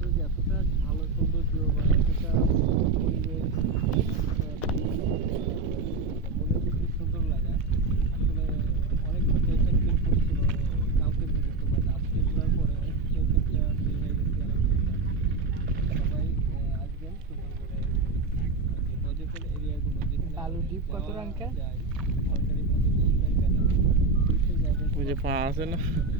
ভিতরে যে এতটা ভালো সৌন্দর্য বা এতটা বালু ডিপ কত রাঙ্কা? ওই যে পা আছে না?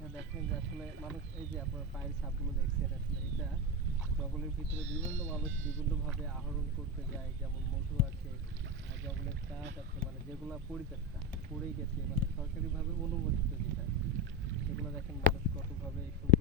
এটা দেখেন যে আসলে মানুষ এই যে আপনার পায়ের ছাপগুলো দেখছেন, আসলে এটা জঙ্গলের ভিতরে বিভিন্ন মানুষ বিভিন্নভাবে আহরণ করতে যায়, যেমন মধু আছে জঙ্গলের কাঠ আছে মানে যেগুলো পরিত্যক্তা পড়েই গেছে মানে সরকারিভাবে অনুমোদিত যেটা। সেগুলো দেখেন মানুষ কতভাবে সুন্দর